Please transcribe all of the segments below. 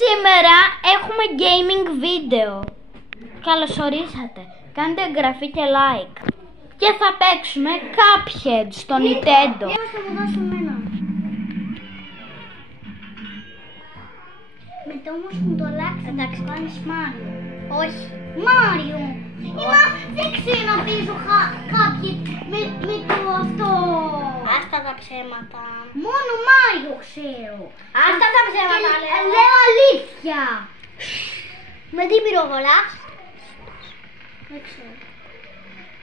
Σήμερα έχουμε gaming βίντεο. Καλώς ορίσατε. Κάντε εγγραφή και like. Και θα παίξουμε Cuphead στο Nintendo. Μετά όμως μου το αλλάξει. Εντάξει, κάνεις Μάριο. Όχι. Μάριο. Δεν ξέρω να παίζω Cuphead με το αυτό. Άστα τα ψέματα. Μόνο Μάριο ξέρω. Άστα τα ψέματα. Λέω αλήθεια. Με τι πυροβολάς? Δεν ξέρω.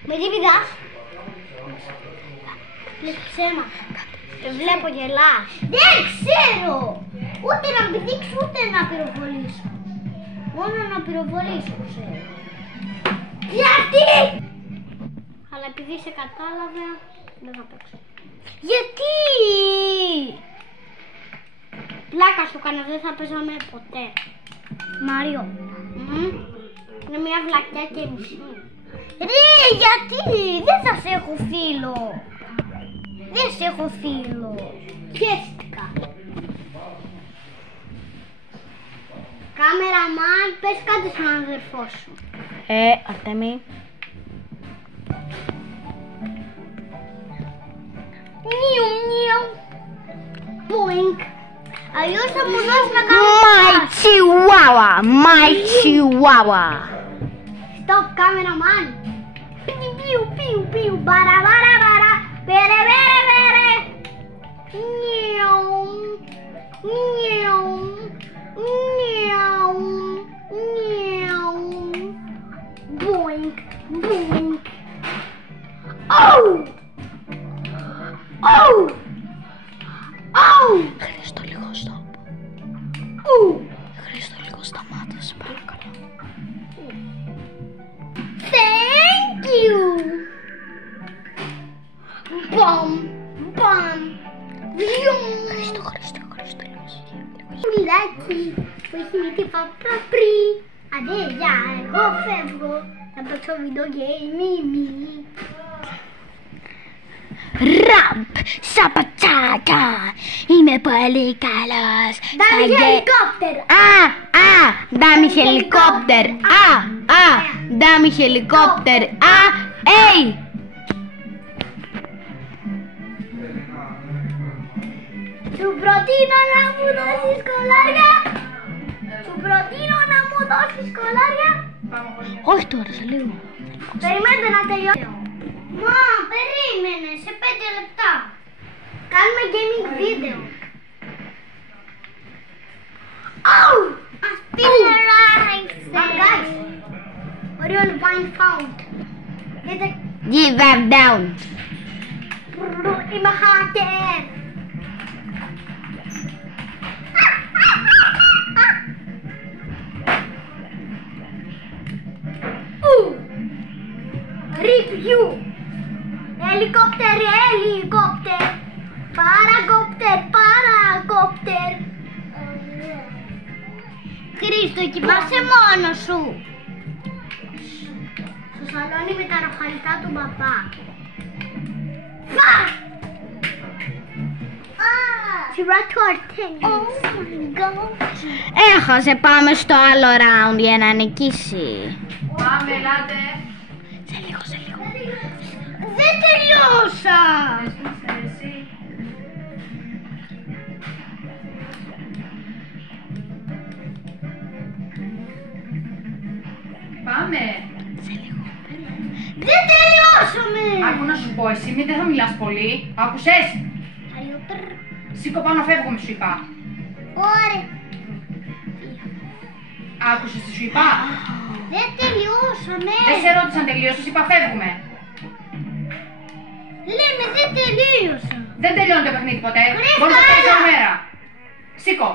Με τι πηδάς? Λες ψέματα. Βλέπω γελάς. Δεν ξέρω. Ούτε να πηδήξω ούτε να πυροβολήσω. Μόνο να πυροβολήσω ξέρω. Γιατί? Αλλά επειδή σε κατάλαβε δεν θα παίξω. Γιατί? Πλάκα σου κάνω, δεν θα παίζαμε ποτέ. Μάριο. Είναι μια βλακιά και μισή. Ρε, γιατί? Δεν θα σε έχω φίλο. Δεν σε έχω φίλο. Χαίστηκα. Κάμεραμαν, πες κάτι στον αδερφό σου. Αρτέμι. Νιου, νιου. Ποινκ. Αλλιώς θα μου δώσει να κάνω My Chihuahua, my Chihuahua. Stop, cameraman. Πιου, πιου, πιου, πιου. Μπαρα, μπαρα, μπαρα. Πέρε, πέρε, πέρε. Νιου. Νιου. Νιου. Νιου. Boink, boink. Oh! Oh! Oh! Χρήστο λίγο stop. Χρήστο λίγο σταμάτησε παρακαλώ. Thank you! Bam! Bam! Χρήστο λίγο Πουλάκι που έχει μύτη παπραπρί. Αντέ, γεια, εγώ φεύγω. Θα παίξω βίντεο game. Ραμπ, σαπατσάκα, είμαι πολύ καλός. Δάμι χελικόπτερ. Δάμι χελικόπτερ. Δάμι χελικόπτερ. Ει. Σου προτείνω να μου δώσεις κολάρια. Σου προτείνω να μου δώσεις κολάρια. Όχι τώρα, σε λίγο. Περιμένετε να τελειώσω. Μα, περίμενε, σε 5 λεπτά. Κάνουμε gaming βίντεο. Oh! Guys, Orion Vine found. Give them down. Είμαι hacker. Rip you. Helicopter, helicopter. Παρακόπτερ, παρακόπτερ. Χρήστο, κοιμάσαι μόνος σου. Στο σαλόνι με τα ροχαλιτά του μπαμπά. Φακ! Σειρά του Αρτέμις. Oh my god. Έχασε, πάμε στο άλλο round για να νικήσει. Πάμε, ελάτε. Σε λίγο. Δεν τελειώσα. Εσύ. Πάμε. Δεν τελειώσαμε. Άκου να σου πω, εσύ μην δεν θα μιλάς πολύ. Άκουσες. Σήκω πάνω, φεύγουμε, σου είπα. Ωραία. Άκουσες τι σου είπα. Δεν τελειώσαμε. Δεν σε ρώτησα αν τελείωσες, είπα φεύγουμε. Λέμε δεν τελείωσα. Δεν τελειώνει το παιχνίδι ποτέ. Χρήστο, Μπορείς να παίζεις έλα. όλη μέρα. Σήκω.